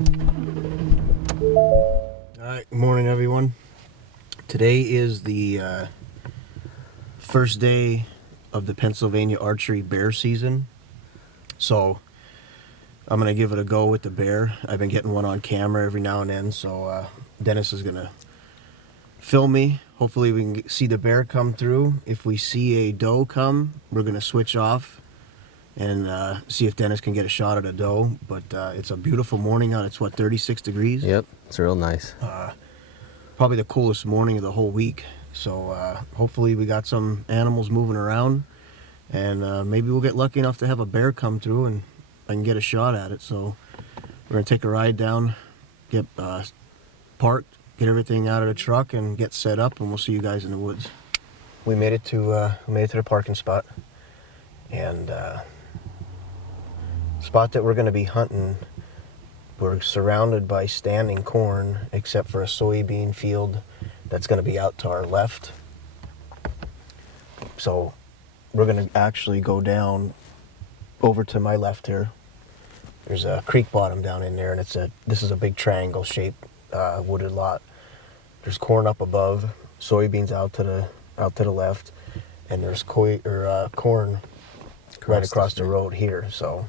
Alright, good morning everyone. Today is the first day of the Pennsylvania archery bear season. So I'm going to give it a go with the bear. I've been getting one on camera every now and then, so Dennis is going to film me. Hopefully we can see the bear come through. If we see a doe come, we're going to switch off and see if Dennis can get a shot at a doe. But it's a beautiful morning out. It's what, 36 degrees? Yep, it's real nice. Probably the coolest morning of the whole week. So hopefully we got some animals moving around, and maybe we'll get lucky enough to have a bear come through and I can get a shot at it. So we're gonna take a ride down, get parked, get everything out of the truck and get set up, and we'll see you guys in the woods. We made it to the parking spot, and spot that we're gonna be hunting. We're surrounded by standing corn, except for a soybean field that's going to be out to our left. So we're going to actually go down over to my left here. There's a creek bottom down in there, and this is a big triangle shaped wooded lot. There's corn up above, soybeans out to the left, and there's corn right across the road here. So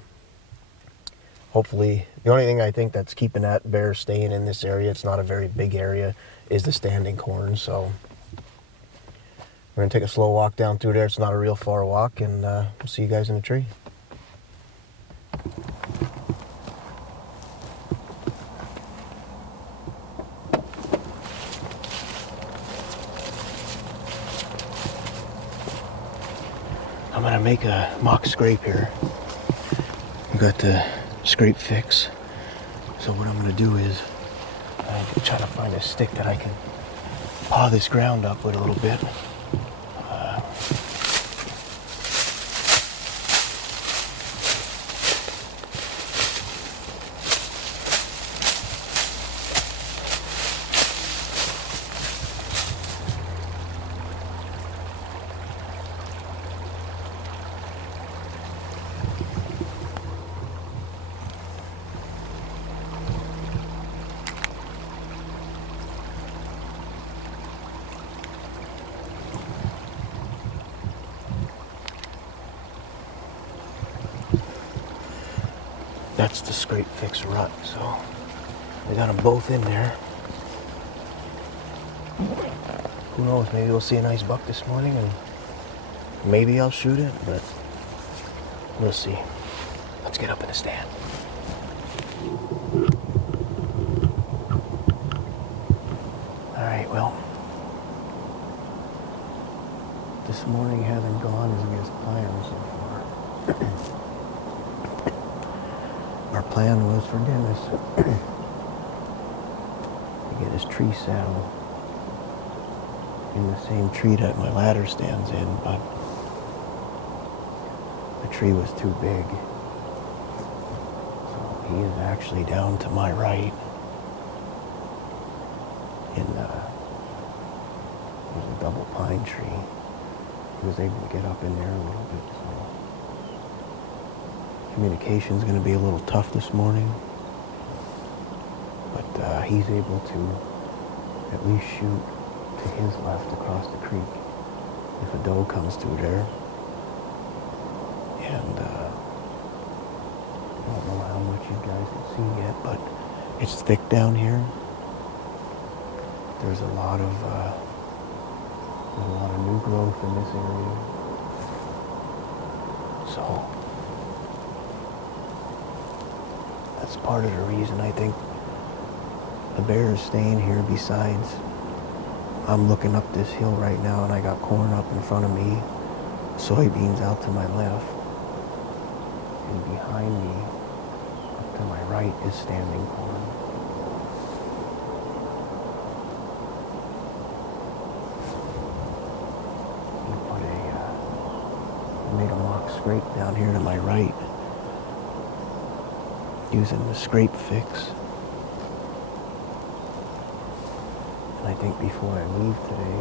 hopefully, the only thing I think that's keeping that bear staying in this area, it's not a very big area, is the standing corn. So we're going to take a slow walk down through there. It's not a real far walk, and we'll see you guys in the tree. I'm going to make a mock scrape here. I've got the ScrapeFix. So what I'm going to do is try to find a stick that I can paw this ground up with a little bit. That's the ScrapeFix rut, so we got them both in there. Who knows, maybe we'll see a nice buck this morning, and maybe I'll shoot it, but we'll see. Let's get up in the stand. Alright, well, this morning hasn't gone as we as planned so far. Our plan was for Dennis to get his tree saddle in the same tree that my ladder stands in, but the tree was too big. So he is actually down to my right in there's a double pine tree. He was able to get up in there a little bit, so communication's going to be a little tough this morning, but he's able to at least shoot to his left across the creek if a doe comes through there. And I don't know how much you guys can see yet, but it's thick down here. There's a lot of new growth in this area. So that's part of the reason I think the bear is staying here. Besides, I'm looking up this hill right now and I got corn up in front of me, soybeans out to my left, and behind me, up to my right, is standing corn. I made a mock scrape down here to my right, using the ScrapeFix. And I think before I leave today,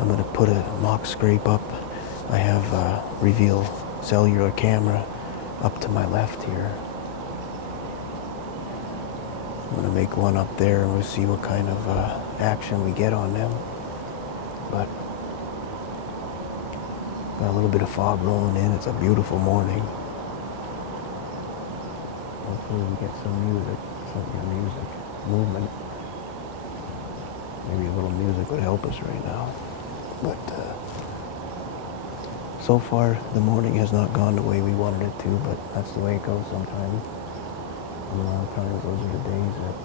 I'm going to put a mock scrape up. I have a Reveal cellular camera up to my left here. I'm gonna make one up there and we'll see what kind of action we get on them. But got a little bit of fog rolling in. It's a beautiful morning. Hopefully we get some music, movement. Maybe a little music would help us right now. But so far the morning has not gone the way we wanted it to, but that's the way it goes sometimes. And a lot of times those are the days that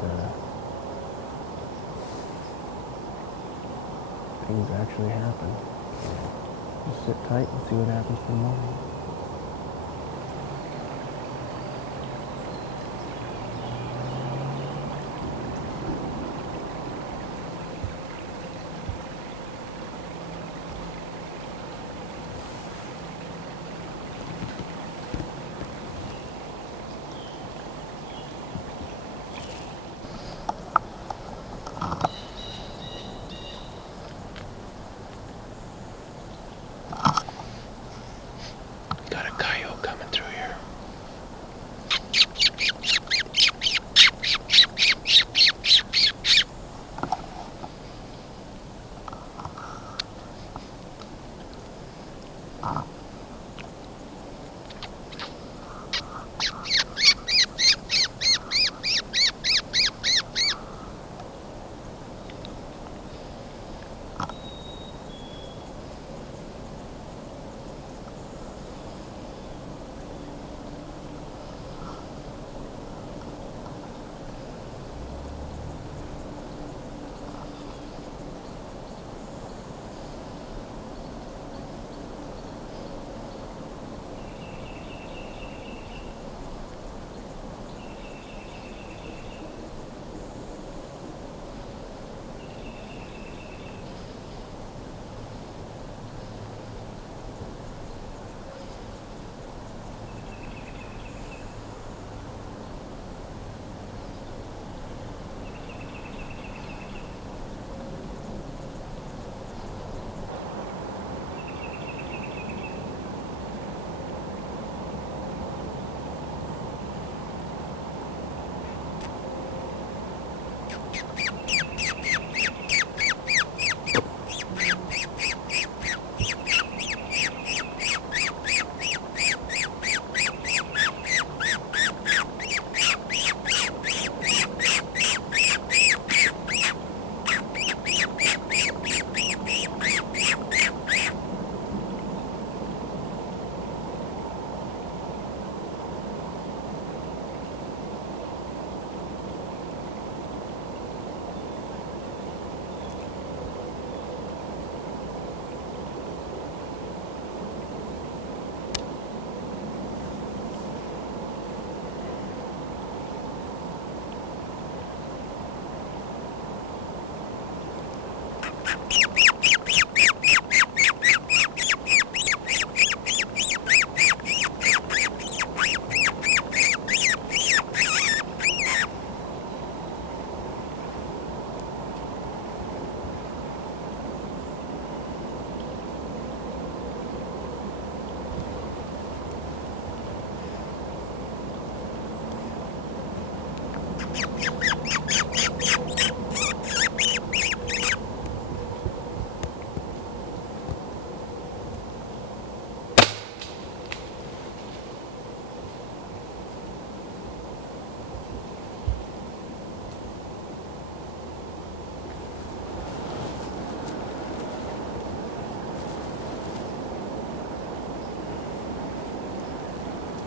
things actually happen. So just sit tight and see what happens for the morning. Got a coyote coming through here.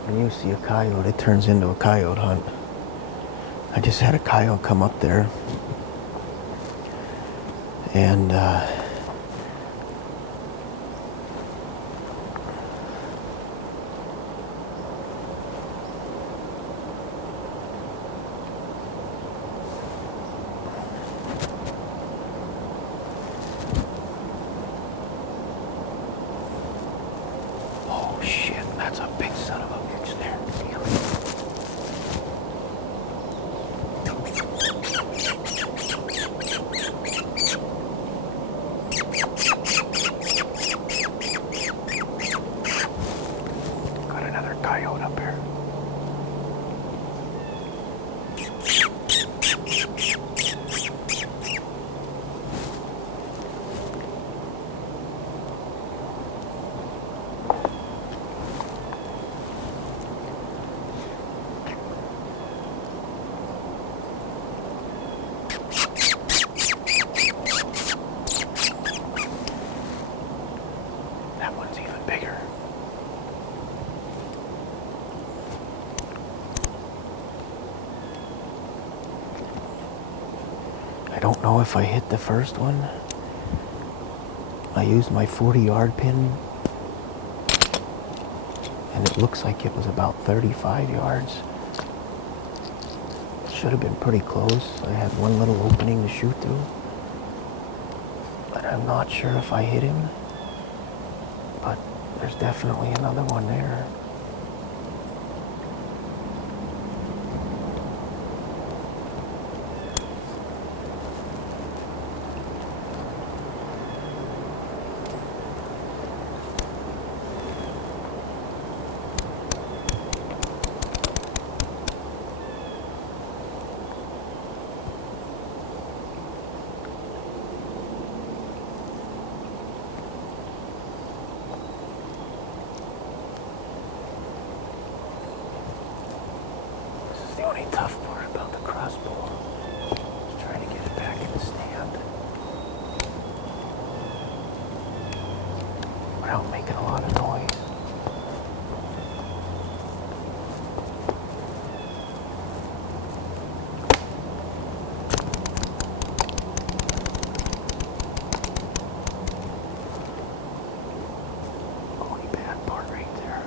When you see a coyote, it turns into a coyote hunt. I just had a coyote come up there, and oh shit, that's a big son of a bitch there. I don't know if I hit the first one. I used my 40-yard pin, and it looks like it was about 35 yards. It should have been pretty close. I had one little opening to shoot through, but I'm not sure if I hit him. But there's definitely another one there. The only tough part about the crossbow is trying to get it back in the stand without making a lot of noise. Only bad part right there.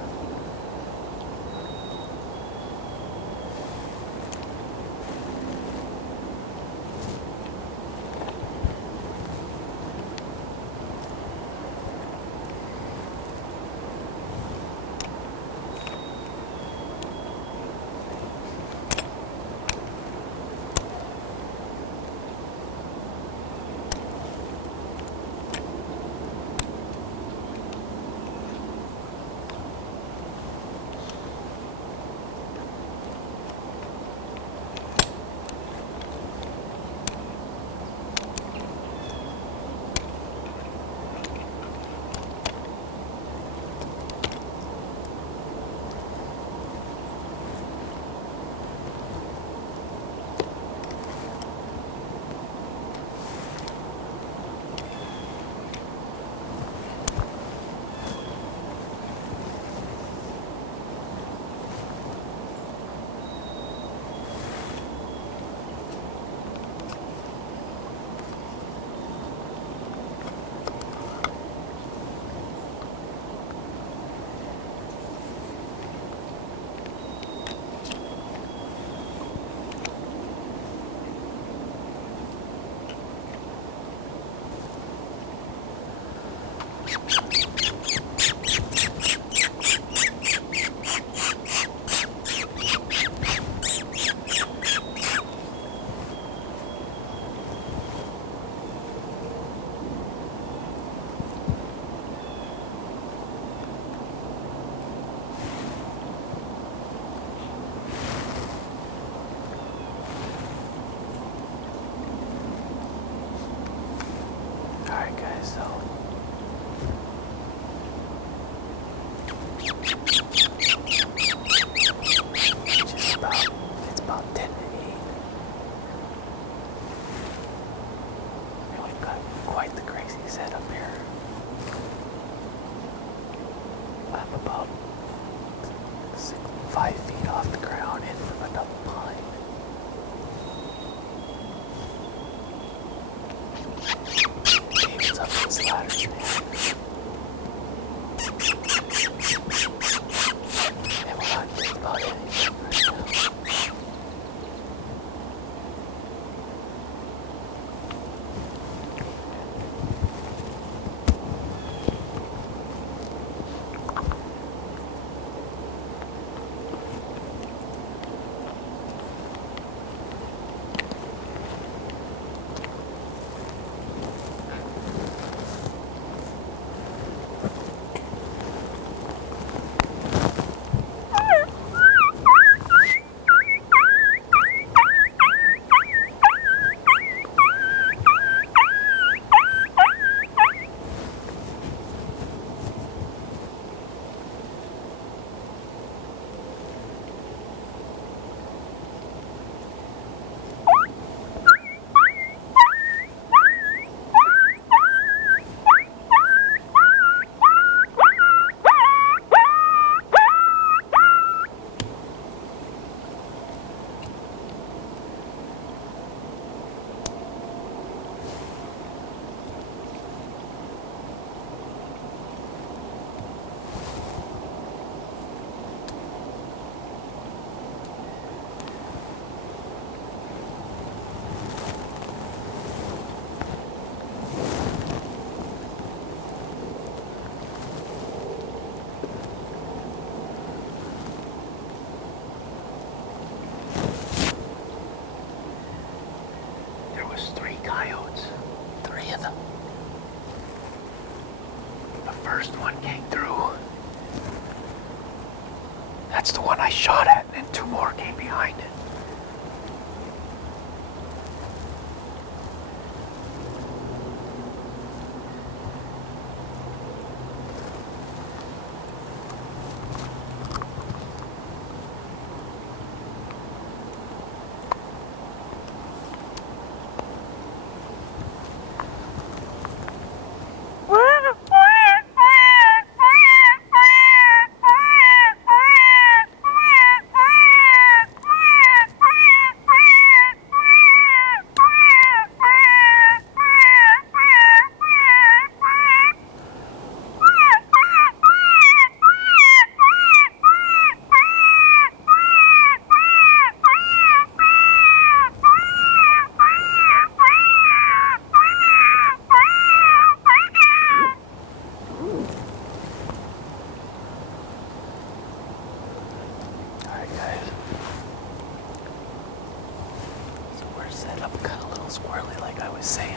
ended up kind of a little squirrely, like I was saying.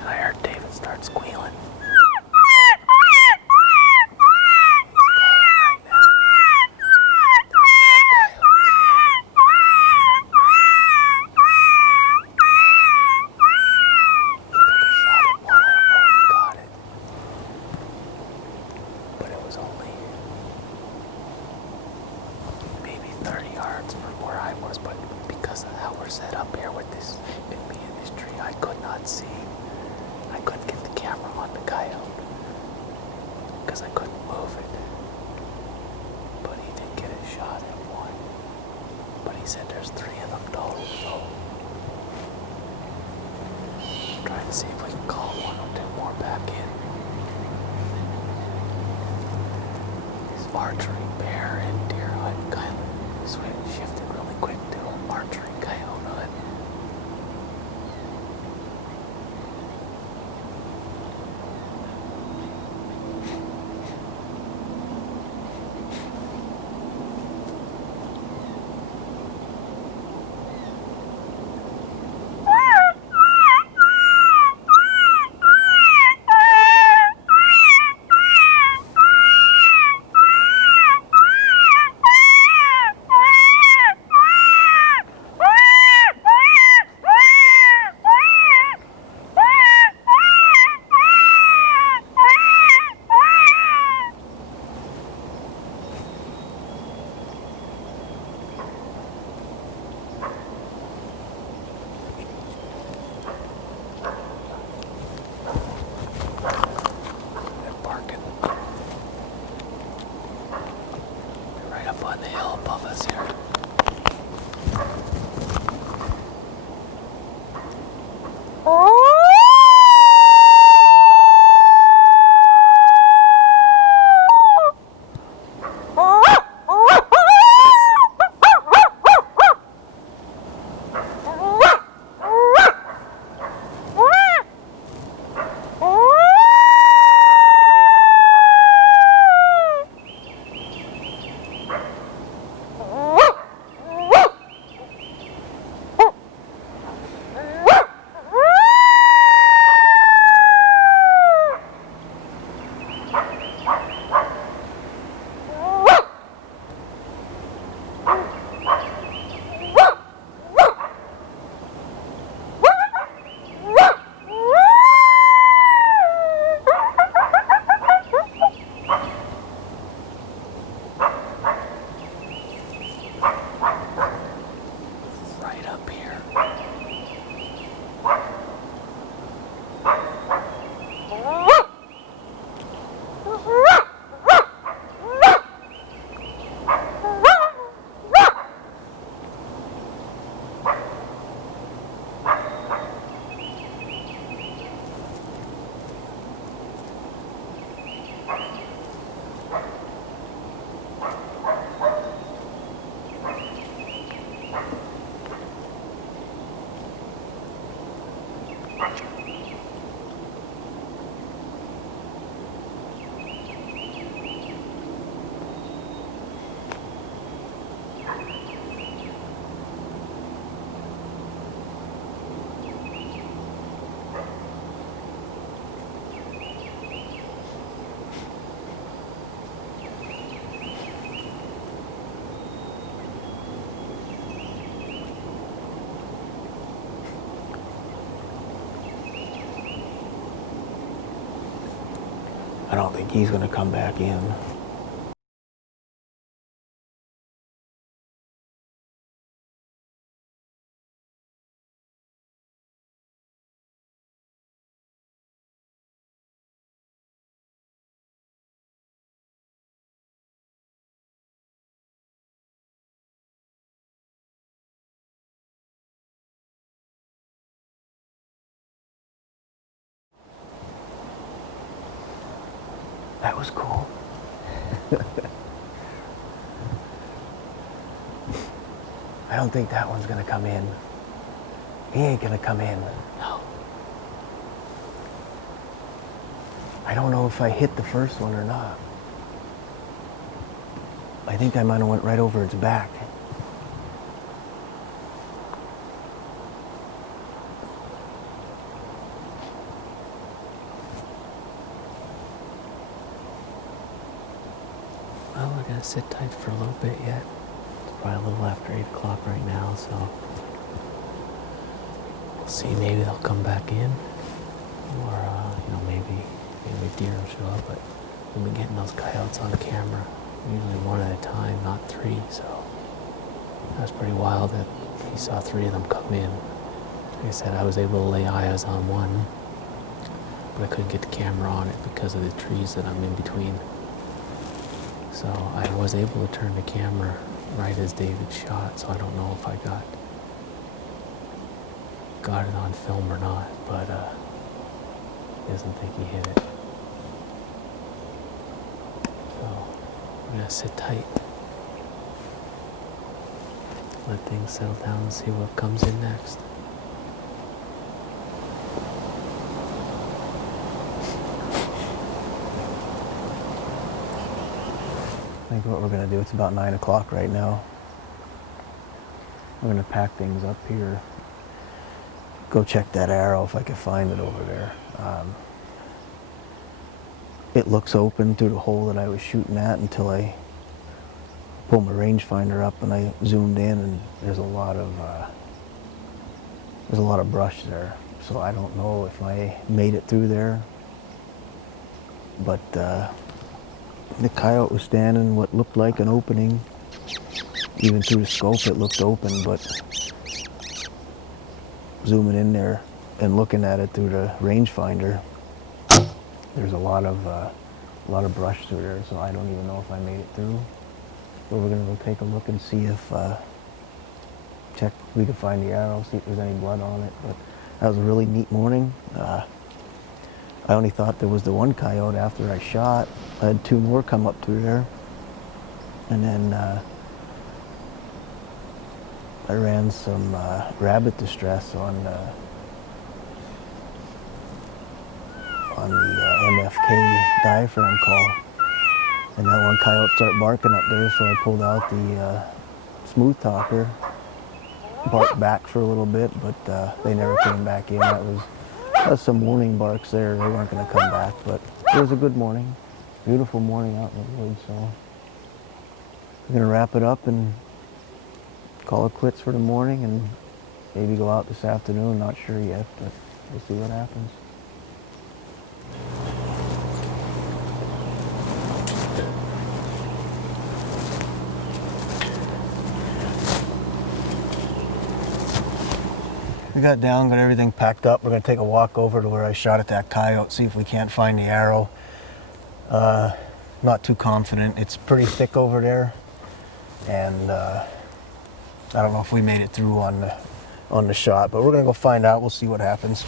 And I heard David start squealing. See if we can call one or two more back in. This archery bear and deer hunt kind of shifted really quick to archery coyote hunt. I don't think he's going to come back in. That was cool. I don't think that one's gonna come in. He ain't gonna come in. No. I don't know if I hit the first one or not. I think I might have went right over its back. gonna sit tight for a little bit yet. It's probably a little after 8 o'clock right now, so we'll see. Maybe they'll come back in, or maybe deer will show up. But we've been getting those coyotes on camera, usually one at a time, not three. So that was pretty wild that he saw 3 of them come in. Like I said, I was able to lay eyes on one, but I couldn't get the camera on it because of the trees that I'm in between. So I was able to turn the camera right as David shot, so I don't know if I got it on film or not, but he doesn't think he hit it. So we're gonna sit tight, let things settle down and see what comes in next. I think what we're going to do, it's about 9 o'clock right now. We're going to pack things up here. Go check that arrow if I can find it over there. It looks open through the hole that I was shooting at until I pulled my rangefinder up and I zoomed in, and there's a lot of brush there. So I don't know if I made it through there, but the coyote was standing what looked like an opening. Even through the scope it looked open, but zooming in there and looking at it through the rangefinder, there's a lot of brush through there, so I don't even know if I made it through. But we're gonna go take a look and see if check if we can find the arrow, see if there's any blood on it. But that was a really neat morning. I only thought there was the one coyote after I shot. I had 2 more come up through there. And then I ran some rabbit distress on the MFK diaphragm call. And that one coyote started barking up there, so I pulled out the smooth talker, barked back for a little bit, but they never came back in. That was some warning barks there. They weren't going to come back, but it was a good morning. Beautiful morning out in the woods, so we're going to wrap it up and call it quits for the morning and maybe go out this afternoon. Not sure yet, but we'll see what happens. We got down, got everything packed up. We're going to take a walk over to where I shot at that coyote, see if we can't find the arrow. Not too confident. It's pretty thick over there, and I don't know if we made it through on the shot, but we're going to go find out. We'll see what happens.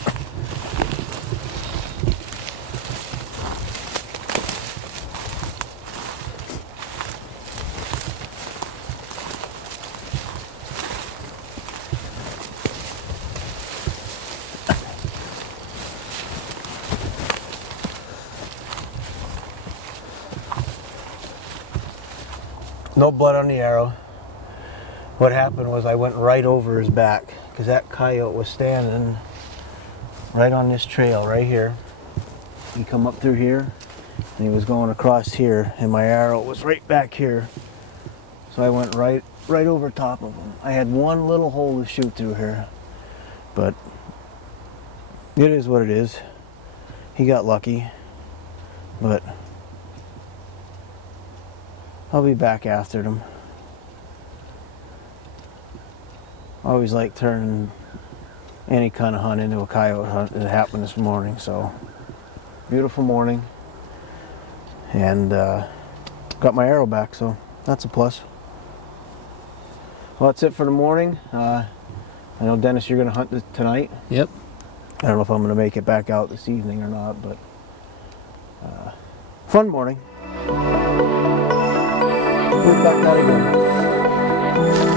No blood on the arrow. What happened was I went right over his back because that coyote was standing right on this trail right here. He come up through here and he was going across here, and my arrow was right back here. So I went right over top of him. I had one little hole to shoot through here, but it is what it is. He got lucky, but I'll be back after them. I always like turning any kind of hunt into a coyote hunt. It happened this morning, so beautiful morning, and got my arrow back, so that's a plus. Well, that's it for the morning. I know, Dennis, you're going to hunt tonight. Yep. I don't know if I'm going to make it back out this evening or not, but fun morning. We'll be back out again.